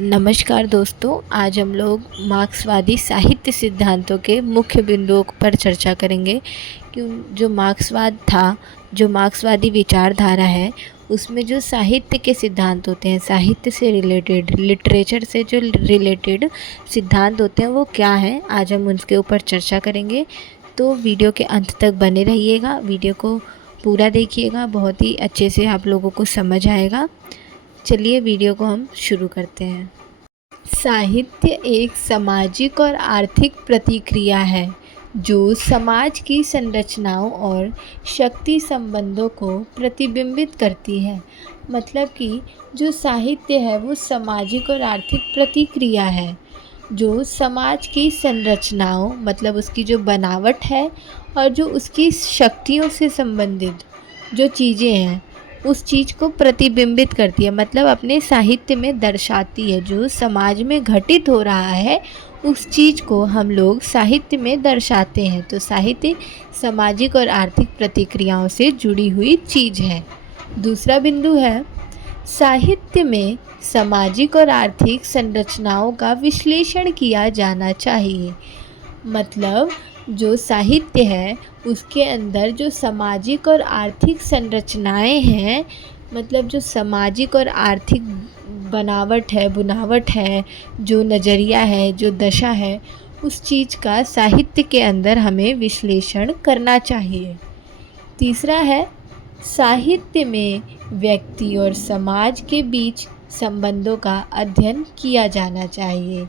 नमस्कार दोस्तों, आज हम लोग मार्क्सवादी साहित्य सिद्धांतों के मुख्य बिंदुओं पर चर्चा करेंगे कि जो मार्क्सवाद था, जो मार्क्सवादी विचारधारा है, उसमें जो साहित्य के सिद्धांत होते हैं, साहित्य से रिलेटेड, लिटरेचर से जो रिलेटेड सिद्धांत होते हैं वो क्या हैं, आज हम उनके ऊपर चर्चा करेंगे। तो वीडियो के अंत तक बने रहिएगा, वीडियो को पूरा देखिएगा, बहुत ही अच्छे से आप लोगों को समझ आएगा। चलिए वीडियो को हम शुरू करते हैं। साहित्य एक सामाजिक और आर्थिक प्रतिक्रिया है जो समाज की संरचनाओं और शक्ति संबंधों को प्रतिबिंबित करती है। मतलब कि जो साहित्य है वो सामाजिक और आर्थिक प्रतिक्रिया है जो समाज की संरचनाओं, मतलब उसकी जो बनावट है और जो उसकी शक्तियों से संबंधित जो चीज़ें हैं उस चीज़ को प्रतिबिंबित करती है, मतलब अपने साहित्य में दर्शाती है। जो समाज में घटित हो रहा है उस चीज़ को हम लोग साहित्य में दर्शाते हैं। तो साहित्य सामाजिक और आर्थिक प्रतिक्रियाओं से जुड़ी हुई चीज़ है। दूसरा बिंदु है, साहित्य में सामाजिक और आर्थिक संरचनाओं का विश्लेषण किया जाना चाहिए। मतलब जो साहित्य है उसके अंदर जो सामाजिक और आर्थिक संरचनाएं हैं, मतलब जो सामाजिक और आर्थिक बुनावट है, जो नज़रिया है, जो दशा है, उस चीज़ का साहित्य के अंदर हमें विश्लेषण करना चाहिए। तीसरा है, साहित्य में व्यक्ति और समाज के बीच संबंधों का अध्ययन किया जाना चाहिए।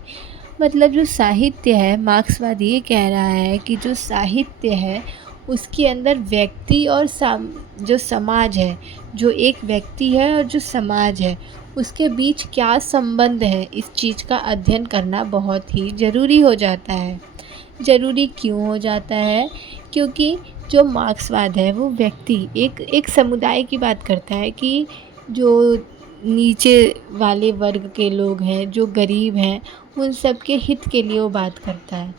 मतलब जो साहित्य है, मार्क्सवाद ये कह रहा है कि जो साहित्य है उसके अंदर व्यक्ति और जो समाज है, जो एक व्यक्ति है और जो समाज है, उसके बीच क्या संबंध है, इस चीज़ का अध्ययन करना बहुत ही ज़रूरी हो जाता है। ज़रूरी क्यों हो जाता है? क्योंकि जो मार्क्सवाद है वो व्यक्ति एक समुदाय की बात करता है कि जो नीचे वाले वर्ग के लोग हैं, जो गरीब हैं, उन सब के हित के लिए वो बात करता है।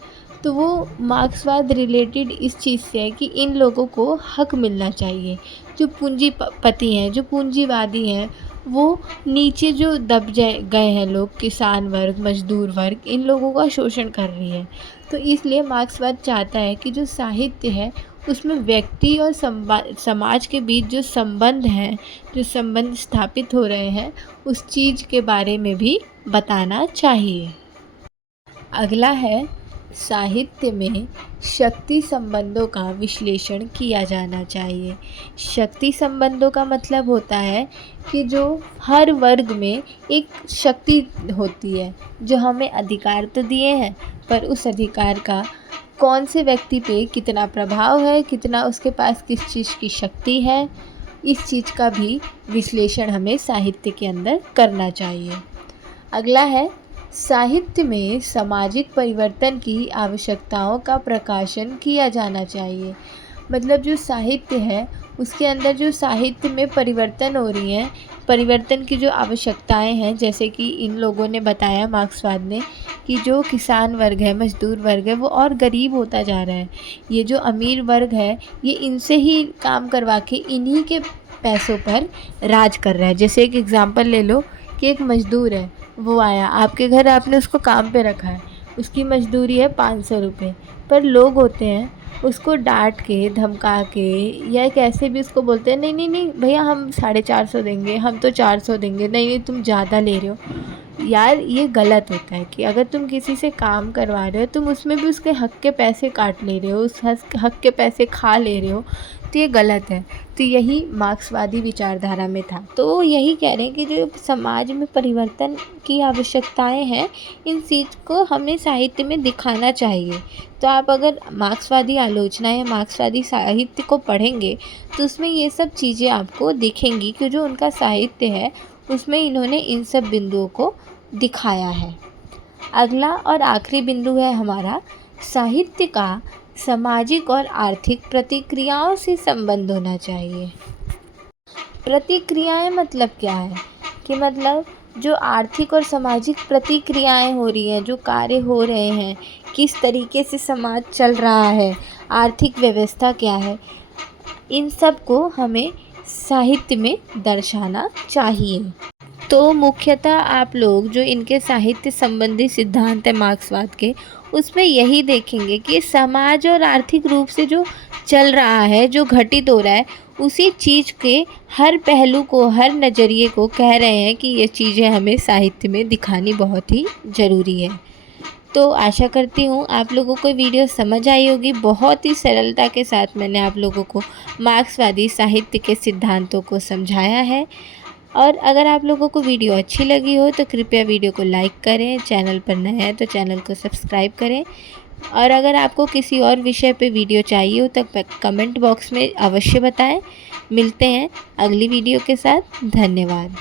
तो वो मार्क्सवाद रिलेटेड इस चीज़ से है कि इन लोगों को हक मिलना चाहिए। जो पूंजीपति हैं, जो पूंजीवादी हैं, वो नीचे जो दब गए हैं लोग, किसान वर्ग, मजदूर वर्ग, इन लोगों का शोषण कर रही है। तो इसलिए मार्क्सवाद चाहता है कि जो साहित्य है उसमें व्यक्ति और समाज के बीच जो संबंध हैं, जो संबंध स्थापित हो रहे हैं, उस चीज़ के बारे में भी बताना चाहिए। अगला है, साहित्य में शक्ति संबंधों का विश्लेषण किया जाना चाहिए। शक्ति संबंधों का मतलब होता है कि जो हर वर्ग में एक शक्ति होती है जो हमें अधिकार तो दिए हैं, पर उस अधिकार का कौन से व्यक्ति पे कितना प्रभाव है, कितना उसके पास किस चीज़ की शक्ति है, इस चीज़ का भी विश्लेषण हमें साहित्य के अंदर करना चाहिए। अगला है, साहित्य में सामाजिक परिवर्तन की आवश्यकताओं का प्रकाशन किया जाना चाहिए। मतलब जो साहित्य है उसके अंदर जो साहित्य में परिवर्तन हो रही हैं, परिवर्तन की जो आवश्यकताएं हैं, जैसे कि इन लोगों ने बताया, मार्क्सवाद ने, कि जो किसान वर्ग है, मजदूर वर्ग है, वो और गरीब होता जा रहा है। ये जो अमीर वर्ग है ये इनसे ही काम करवा के इन्हीं के पैसों पर राज कर रहा है। जैसे एक एग्ज़ाम्पल ले लो कि एक मज़दूर है, वो आया आपके घर, आपने उसको काम पे रखा है, उसकी मजदूरी है 500 रुपये, पर लोग होते हैं उसको डांट के, धमका के, या कैसे भी उसको बोलते हैं, नहीं नहीं नहीं भैया हम 450 देंगे, हम तो 400 देंगे, नहीं नहीं तुम ज़्यादा ले रहे हो। यार ये गलत होता है कि अगर तुम किसी से काम करवा रहे हो, तुम उसमें भी उसके हक के पैसे काट ले रहे हो, उस हक के पैसे खा ले रहे हो, तो ये गलत है। तो यही मार्क्सवादी विचारधारा में था। तो वो यही कह रहे हैं कि जो समाज में परिवर्तन की आवश्यकताएं हैं, इन चीज़ को हमें साहित्य में दिखाना चाहिए। तो आप अगर मार्क्सवादी आलोचना या मार्क्सवादी साहित्य को पढ़ेंगे तो उसमें ये सब चीज़ें आपको दिखेंगी कि जो उनका साहित्य है उसमें इन्होंने इन सब बिंदुओं को दिखाया है। अगला और आखिरी बिंदु है हमारा, साहित्य का सामाजिक और आर्थिक प्रतिक्रियाओं से संबंध होना चाहिए। प्रतिक्रियाएं मतलब क्या है कि मतलब जो आर्थिक और सामाजिक प्रतिक्रियाएं हो रही हैं, जो कार्य हो रहे हैं, किस तरीके से समाज चल रहा है, आर्थिक व्यवस्था क्या है, इन सब को हमें साहित्य में दर्शाना चाहिए। तो मुख्यतः आप लोग जो इनके साहित्य संबंधी सिद्धांत है मार्क्सवाद के, उसमें यही देखेंगे कि समाज और आर्थिक रूप से जो चल रहा है, जो घटित हो रहा है, उसी चीज़ के हर पहलू को, हर नज़रिए को कह रहे हैं कि ये चीज़ें हमें साहित्य में दिखानी बहुत ही ज़रूरी है। तो आशा करती हूँ आप लोगों को वीडियो समझ आई होगी। बहुत ही सरलता के साथ मैंने आप लोगों को मार्क्सवादी साहित्य के सिद्धांतों को समझाया है। और अगर आप लोगों को वीडियो अच्छी लगी हो तो कृपया वीडियो को लाइक करें, चैनल पर नए हैं तो चैनल को सब्सक्राइब करें। और अगर आपको किसी और विषय पे वीडियो चाहिए हो तो कमेंट बॉक्स में अवश्य बताएं। मिलते हैं अगली वीडियो के साथ। धन्यवाद।